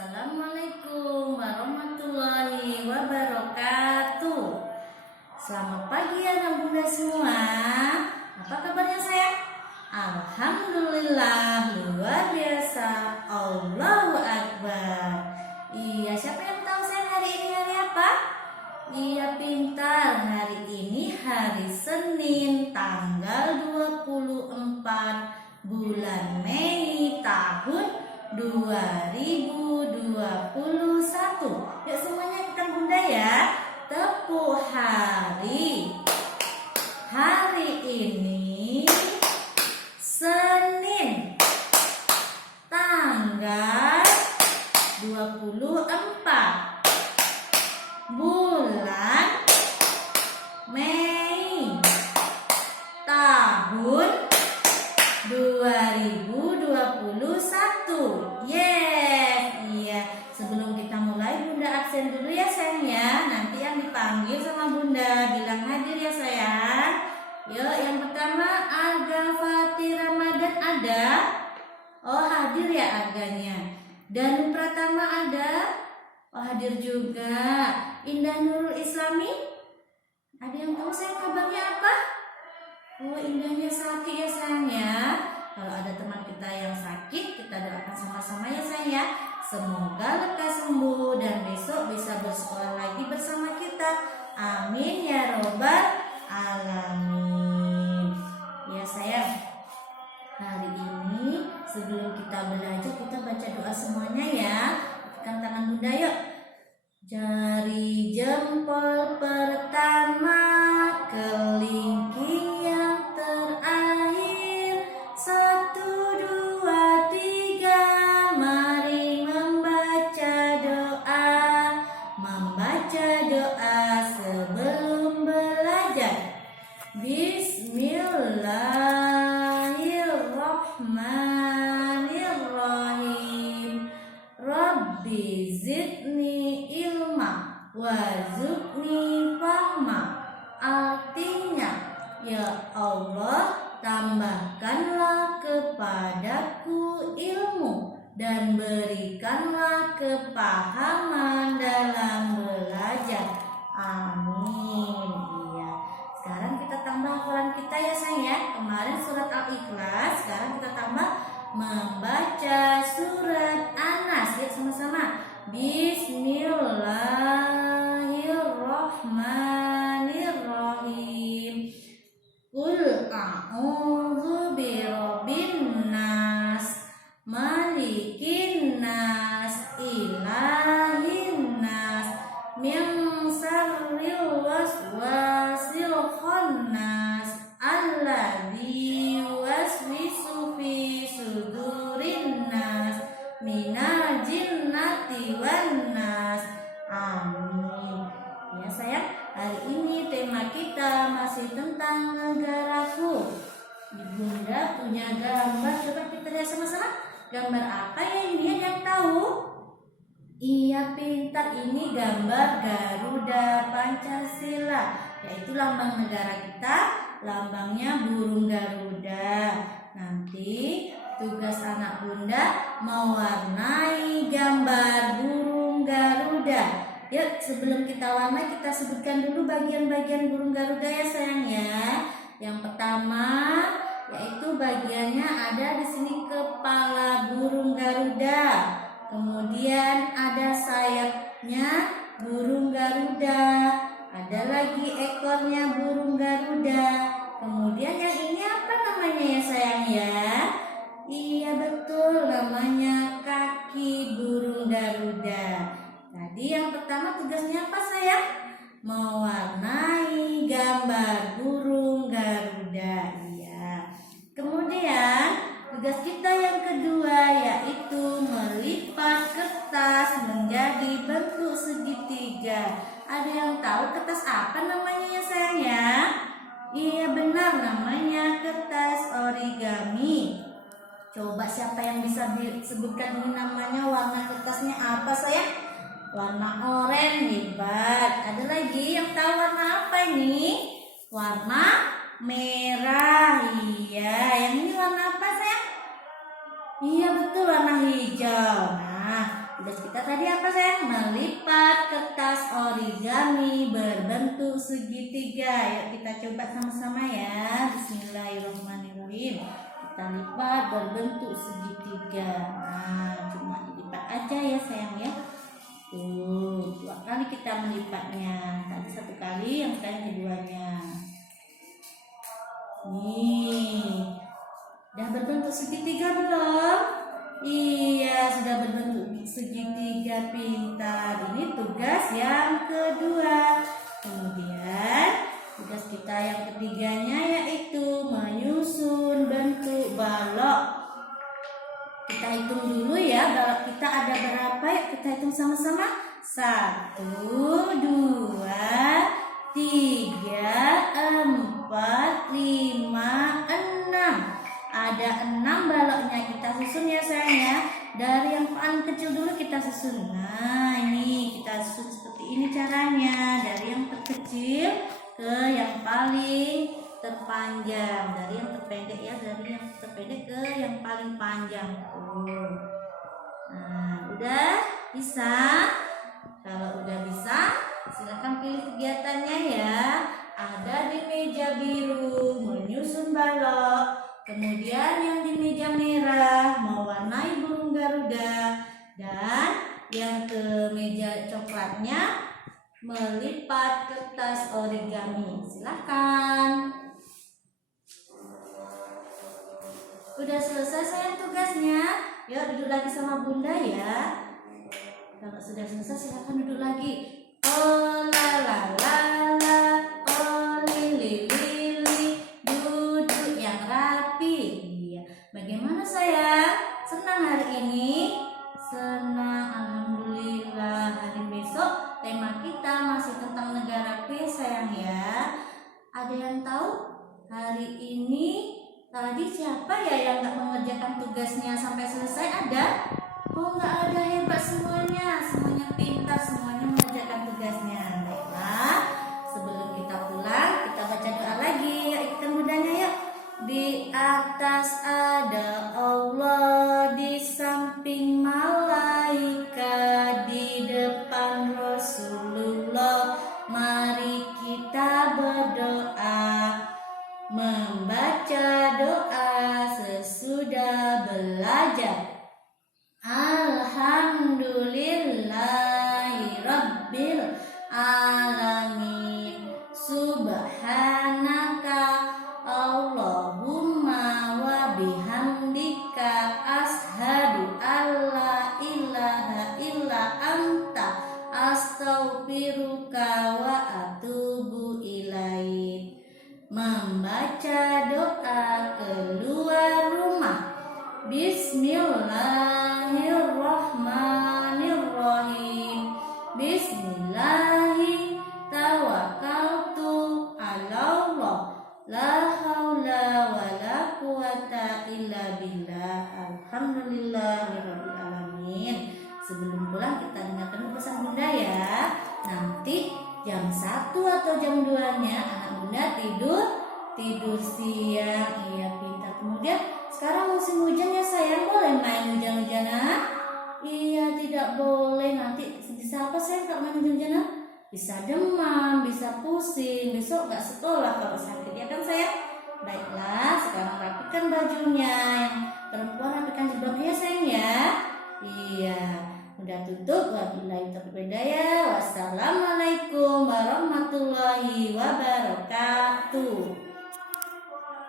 Assalamualaikum warahmatullahi wabarakatuh. Selamat pagi anak bunda semua. Apa kabarnya sayang? Alhamdulillah, luar biasa. Allahu Akbar. Iya, siapa yang tahu sayang hari ini hari apa? Iya pintar, hari ini hari Senin tanggal 24 bulan Mei tahun 2021. Yuk semuanya ikutan bunda ya. Tepuk hari. Hari ini Senin tanggal 24 bulan Mei tahun 2021. Yes, iya. Sebelum kita mulai bunda absen dulu ya sayang ya. Nanti yang dipanggil sama bunda bilang hadir ya sayang. Yuk yang pertama Aga Fatih Ramadan ada. Oh hadir ya aganya. Dan Pratama ada. Oh hadir juga. Indah Nurul Islami. Ada yang tahu sayang kabarnya apa? Oh indahnya sakit ya sayang ya. Kalau ada teman kita yang sakit, kita doakan sama-sama ya sayang ya. Semoga lekas sembuh dan besok bisa bersekolah lagi bersama kita. Amin ya robbal alamin. Ya sayang, hari ini sebelum kita belajar kita baca doa semuanya ya. Tekan tangan bunda yuk. Jari jempol pertama, kelingking yang terakhir, 1, 2, 3, mari membaca doa. Membaca doa sebelum belajar. Bismillahirrahmanirrahim. Rabbi zidni ilma warzuqni fahma. Artinya, ya Allah, tambahkanlah kepadaku ilmu dan berikanlah kepahaman dalam belajar. Amin. Iya. Sekarang kita tambah hafalan kita ya sayang ya. Kemarin surat Al-Ikhlas, sekarang kita tambah membaca surat An-Nas. Yuk sama-sama. Bismillahirrahmanirrahim. Qul a'udzu birabbin nas, malikin nas, ilahin nas, min syarril waswasil khannas, alladzi yuwaswisu fi sudurin nas, minal jinnati wan nas. Amin. Ya sayang, hari ini tema kita masih tentang negaraku. Bunda punya gambar, coba kita lihat sama-sama. Gambar apa ya ini yang tahu? Iya pintar, ini gambar Garuda Pancasila, yaitu lambang negara kita. Lambangnya burung Garuda. Nanti tugas anak bunda mewarnai gambar burung Garuda. Yuk sebelum kita warna kita sebutkan dulu bagian-bagian burung Garuda ya sayang ya. Yang pertama yaitu bagiannya ada di sini kepala burung Garuda. Kemudian ada sayapnya burung Garuda. Ada lagi ekornya burung Garuda. Kemudian yang ini apa namanya ya sayang ya? Iya betul, namanya kaki burung Garuda. Tadi yang pertama tugasnya apa sayang? Mewarnai gambar burung Garuda. Iya. Kemudian tugas kita yang kedua yaitu melipat kertas menjadi bentuk segitiga. Ada yang tahu kertas apa namanya ya sayang ya? Iya benar, namanya kertas origami. Coba siapa yang bisa disebutkan ini namanya, warna kertasnya apa sayang? Warna oranye, hebat. Ada lagi yang tahu warna apa ini? Warna merah. Iya, yang ini warna apa sayang? Iya betul, warna hijau. Nah, Tugas kita tadi apa sayang? Melipat kertas origami berbentuk segitiga. Yuk kita coba sama-sama ya. Bismillahirrahmanirrahim. Kita lipat berbentuk segitiga. Nah, cuma dilipat aja ya sayang ya. Tuh, 2 kali kita melipatnya. Tadi 1 kali, yang sekarang keduanya. Nih, udah berbentuk segitiga belum? Iya, sudah berbentuk segitiga, pintar. Ini tugas yang kedua. Kemudian tugas kita yang ketiganya yaitu menyusun bentuk balok. Kita hitung dulu ya, balok kita ada berapa? Yuk kita hitung sama-sama. 1, 2, 3, 4, 5, 6. Ada 6 baloknya, kita susun ya sayang ya. Dari yang paling kecil dulu kita susun. Nah, ini kita susun seperti ini caranya. Dari yang terkecil ke yang paling terpanjang. Dari yang terpendek ya, dari yang terpendek ke yang paling panjang. Nah, udah bisa? Kalau udah bisa, silakan pilih kegiatannya ya. Ada di meja biru, menyusun balok. Kemudian yang di meja merah mewarnai burung garuda, dan yang ke meja coklatnya melipat kertas origami. Silakan. Udah selesai sayang tugasnya? Yuk duduk lagi sama bunda ya. Kalau sudah selesai silakan duduk lagi. Oh la la la la, oh lili lili, duduk yang rapi. Iya. Bagaimana sayang? Senang hari ini? Senang, alhamdulillah. Hari besok tema kita masih tentang negara P sayang ya. Ada yang tahu hari ini tadi siapa ya yang nggak mengerjakan tugasnya sampai selesai? Ada? Oh nggak ada, hebat semuanya. Semuanya pintar, semuanya mengerjakan tugasnya. Baiklah, sebelum kita pulang kita baca doa lagi. Yuk ikutan bundanya yuk. Di atas ada Allah, di samping malaikat, di depan Rasulullah. Mari kita berdoa, membaca doa sesudah belajar. Alhamdulillahi Rabbil Alamin. Subhanaka Allahumma wa bihamdika ashadu alla ilaha illa anta astaghfiruka wa atubu ilaik. Membaca doa keluar rumah. Bismillahirrahmanirrahim. Bismillahi tawakkaltu ala Allah, la haula wa la quwata illa billah. Alhamdulillahirabbil alamin. Sebelum pulang kita dengarkan pesan bunda ya. Nanti jam 1 atau jam 2-nya anak bunda tidur siang. Iya pintar. Kemudian sekarang musim hujan ya sayang, boleh main hujan-hujanan? Iya tidak boleh, nanti bisa apa sayang kalau main hujan-hujanan? Bisa demam, bisa pusing, besok gak sekolah kalau sakit ya kan sayang? Baiklah, sekarang rapikan bajunya. Yang perempuan rapikan jilbabnya sayang ya. Iya, udah tutup. Wabillahi taufiq wal hidayah.